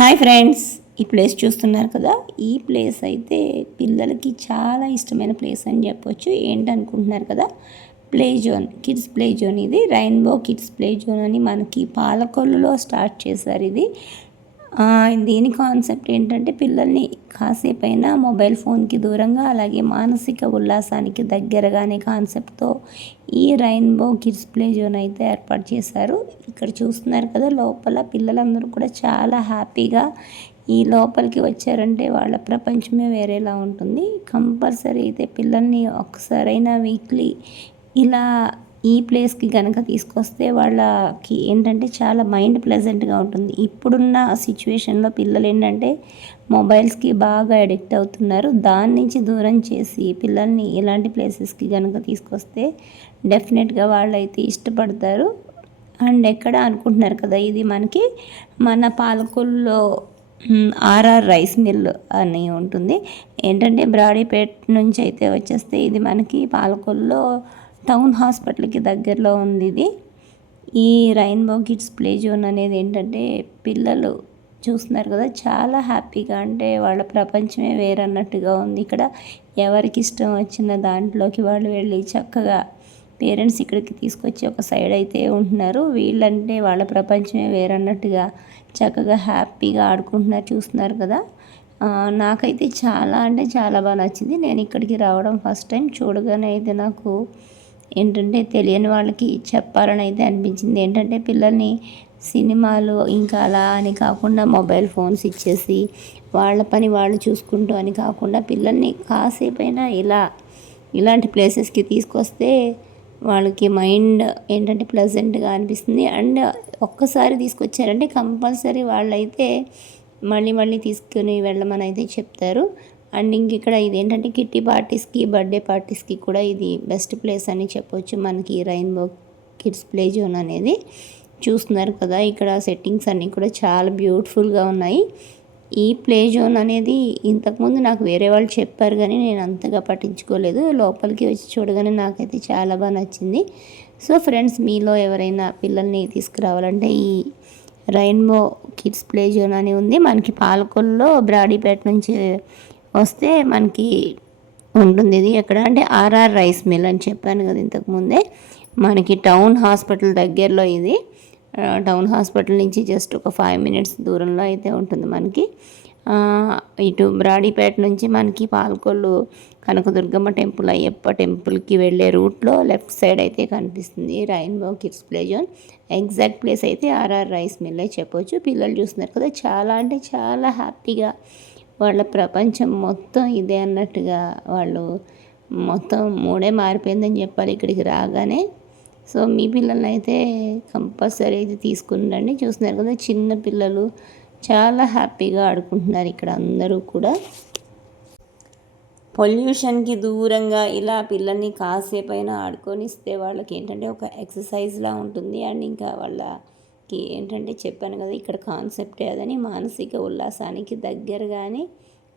Hi friends ఈ place చూస్తున్నారు కదా? ఈ ప్లేస్ అయితే పిల్లలకి చాలా ఇష్టమైన ప్లేస్ అని చెప్పొచ్చు. ఏంటనుకుంటున్నారు కదా? Play zone kids play zone ఇది. రెయిన్బో కిడ్స్ ప్లే జోన్ అని మనకి పాలకొల్లులో స్టార్ట్ చేశారు ఇది. దీని కాన్సెప్ట్ ఏంటంటే పిల్లల్ని కాసేపైనా మొబైల్ ఫోన్కి దూరంగా అలాగే మానసిక ఉల్లాసానికి దగ్గరగానే కాన్సెప్ట్తో ఈ రెయిన్బో కిడ్స్ ప్లే జోన్ అయితే ఏర్పాటు చేశారు. ఇక్కడ చూస్తున్నారు కదా లోపల పిల్లలందరూ కూడా చాలా హ్యాపీగా ఈ లోపలికి వచ్చారంటే వాళ్ళ ప్రపంచమే వేరేలా ఉంటుంది. కంపల్సరీ అయితే పిల్లల్ని ఒక్కసారైనా వీక్లీ ఇలా ఈ ప్లేస్కి కనుక తీసుకొస్తే వాళ్ళకి ఏంటంటే చాలా మైండ్ ప్లెజెంట్గా ఉంటుంది. ఇప్పుడున్న సిచ్యువేషన్లో పిల్లలు ఏంటంటే మొబైల్స్కి బాగా అడిక్ట్ అవుతున్నారు. దాని నుంచి దూరం చేసి పిల్లల్ని ఇలాంటి ప్లేసెస్కి కనుక తీసుకొస్తే డెఫినెట్గా వాళ్ళైతే ఇష్టపడతారు. అండ్ ఎక్కడ అనుకుంటున్నారు కదా ఇది మనకి మన పాలకొల్లో ఆర్ఆర్ రైస్ మిల్ అని ఉంటుంది. ఏంటంటే బ్రాడీపేట్ నుంచి అయితే వచ్చేస్తే ఇది మనకి పాలకొల్లో టౌన్ హాస్పిటల్కి దగ్గరలో ఉంది ఇది. ఈ రైన్బో కిడ్స్ ప్లే జోన్ అనేది ఏంటంటే పిల్లలు చూస్తున్నారు కదా చాలా హ్యాపీగా అంటే వాళ్ళ ప్రపంచమే వేరన్నట్టుగా ఉంది. ఇక్కడ ఎవరికి ఇష్టం వచ్చిన దాంట్లోకి వాళ్ళు వెళ్ళి చక్కగా పేరెంట్స్ ఇక్కడికి తీసుకొచ్చి ఒక సైడ్ అయితే ఉంటున్నారు. వీళ్ళంటే వాళ్ళ ప్రపంచమే వేరన్నట్టుగా చక్కగా హ్యాపీగా ఆడుకుంటున్నారు చూస్తున్నారు కదా. నాకైతే చాలా అంటే చాలా బాగా నచ్చింది. నేను ఇక్కడికి రావడం ఫస్ట్ టైం. చూడగానే అయితే నాకు ఏంటంటే తెలియని వాళ్ళకి చెప్పాలని అయితే అనిపించింది. ఏంటంటే పిల్లల్ని సినిమాలు ఇంకా అలా అని కాకుండా మొబైల్ ఫోన్స్ ఇచ్చేసి వాళ్ళ పని వాళ్ళు చూసుకుంటూ అని కాకుండా పిల్లల్ని కాసేపైనా ఇలా ఇలాంటి ప్లేసెస్కి తీసుకొస్తే వాళ్ళకి మైండ్ ఏంటంటే ప్లెజెంట్గా అనిపిస్తుంది. అండ్ ఒక్కసారి తీసుకొచ్చారంటే కంపల్సరీ వాళ్ళైతే మళ్ళీ మళ్ళీ తీసుకుని వెళ్ళమని అయితే చెప్తారు. అండ్ ఇంక ఇక్కడ ఇది ఏంటంటే కిట్టి పార్టీస్కి బర్త్డే పార్టీస్కి కూడా ఇది బెస్ట్ ప్లేస్ అని చెప్పొచ్చు. మనకి రెయిన్బో కిడ్స్ ప్లే జోన్ అనేది చూస్తున్నారు కదా. ఇక్కడ సెట్టింగ్స్ అన్నీ కూడా చాలా బ్యూటిఫుల్గా ఉన్నాయి. ఈ ప్లే జోన్ అనేది ఇంతకుముందు నాకు వేరే వాళ్ళు చెప్పారు కానీ నేను అంతగా పట్టించుకోలేదు. లోపలికి వచ్చి చూడగానే నాకైతే చాలా బాగా నచ్చింది. సో ఫ్రెండ్స్ మీలో ఎవరైనా పిల్లల్ని తీసుకురావాలంటే ఈ రెయిన్బో కిడ్స్ ప్లే జోన్ అని ఉంది. మనకి పాలకొల్లో బ్రాడీపేట నుంచి వస్తే మనకి ఉంటుంది. ఇది ఎక్కడ అంటే ఆర్ఆర్ రైస్ మిల్ అని చెప్పాను కదా ఇంతకుముందే మనకి టౌన్ హాస్పిటల్ దగ్గరలో ఇది. టౌన్ హాస్పిటల్ నుంచి జస్ట్ ఒక ఫైవ్ మినిట్స్ దూరంలో అయితే ఉంటుంది మనకి. ఇటు బ్రాడీపేట నుంచి మనకి పాలకొల్లు కనకదుర్గమ్మ టెంపుల్ అయ్యప్ప టెంపుల్కి వెళ్ళే రూట్లో లెఫ్ట్ సైడ్ అయితే కనిపిస్తుంది rainbow kids play zone. Exact place అయితే ఆర్ఆర్ రైస్ మిల్ చెప్పొచ్చు. పిల్లలు చూస్తున్నారు కదా చాలా అంటే చాలా హ్యాపీగా వాళ్ళ ప్రపంచం మొత్తం ఇదే అన్నట్టుగా వాళ్ళు మొత్తం మూడే మారిపోయిందని చెప్పాలి ఇక్కడికి రాగానే. సో మీ పిల్లల్ని అయితే కంపల్సరీ అయితే తీసుకుని చూస్తున్నారు కదా చిన్న పిల్లలు చాలా హ్యాపీగా ఆడుకుంటున్నారు ఇక్కడ అందరూ కూడా. పొల్యూషన్కి దూరంగా ఇలా పిల్లల్ని కాసేపైనా ఆడుకొనిస్తే వాళ్ళకి ఏంటంటే ఒక ఎక్సర్సైజ్లా ఉంటుంది. అండ్ ఇంకా వాళ్ళ వాళ్ళకి ఏంటంటే చెప్పాను కదా ఇక్కడ కాన్సెప్టే అదని మానసిక ఉల్లాసానికి దగ్గరగానే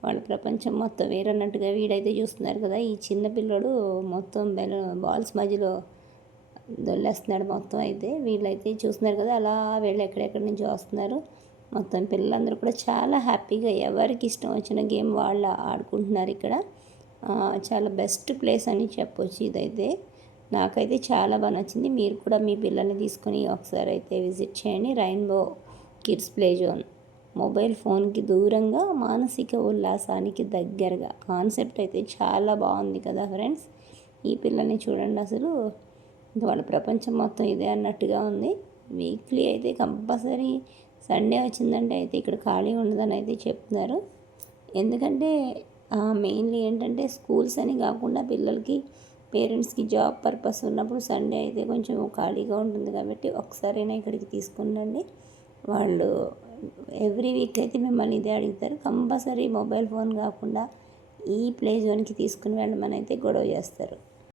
వాళ్ళ ప్రపంచం మొత్తం వేరన్నట్టుగా వీడైతే చూస్తున్నారు కదా. ఈ చిన్న పిల్లడు మొత్తం బెల బాల్స్ మధ్యలో దొల్లేస్తున్నాడు మొత్తం అయితే. వీళ్ళైతే చూస్తున్నారు కదా అలా వీళ్ళు ఎక్కడెక్కడి నుంచి వస్తున్నారు. మొత్తం పిల్లలందరూ కూడా చాలా హ్యాపీగా ఎవరికి ఇష్టం వచ్చిన గేమ్ వాళ్ళు ఆడుకుంటున్నారు ఇక్కడ. చాలా బెస్ట్ ప్లేస్ అని చెప్పొచ్చు ఇదైతే. నాకైతే చాలా బాగా నచ్చింది. మీరు కూడా మీ పిల్లల్ని తీసుకొని ఒకసారి అయితే విజిట్ చేయండి. Rainbow kids play zone. Mobile ఫోన్కి దూరంగా మానసిక ఉల్లాసానికి దగ్గరగా. కాన్సెప్ట్ అయితే చాలా బాగుంది కదా ఫ్రెండ్స్. ఈ పిల్లల్ని చూడండి అసలు. వాళ్ళ ప్రపంచం మొత్తం ఇదే అన్నట్టుగా ఉంది. వీక్లీ అయితే కంపల్సరీ సండే వచ్చిందంటే అయితే ఇక్కడ ఖాళీ ఉండదని అయితే చెప్తున్నారు. ఎందుకంటే మెయిన్లీ ఏంటంటే స్కూల్స్ అని కాకుండా పిల్లలకి పేరెంట్స్కి జాబ్ పర్పస్ ఉన్నప్పుడు సండే అయితే కొంచెం ఖాళీగా ఉంటుంది కాబట్టి ఒకసారైనా ఇక్కడికి తీసుకుండండి వాళ్ళు ఎవ్రీ వీక్ అయితే మిమ్మల్ని ఇదే అడుగుతారు. కంపల్సరీ మొబైల్ ఫోన్ కాకుండా ఈ ప్లే జోన్కి తీసుకుని వెళ్ళమని అయితే గొడవ చేస్తారు.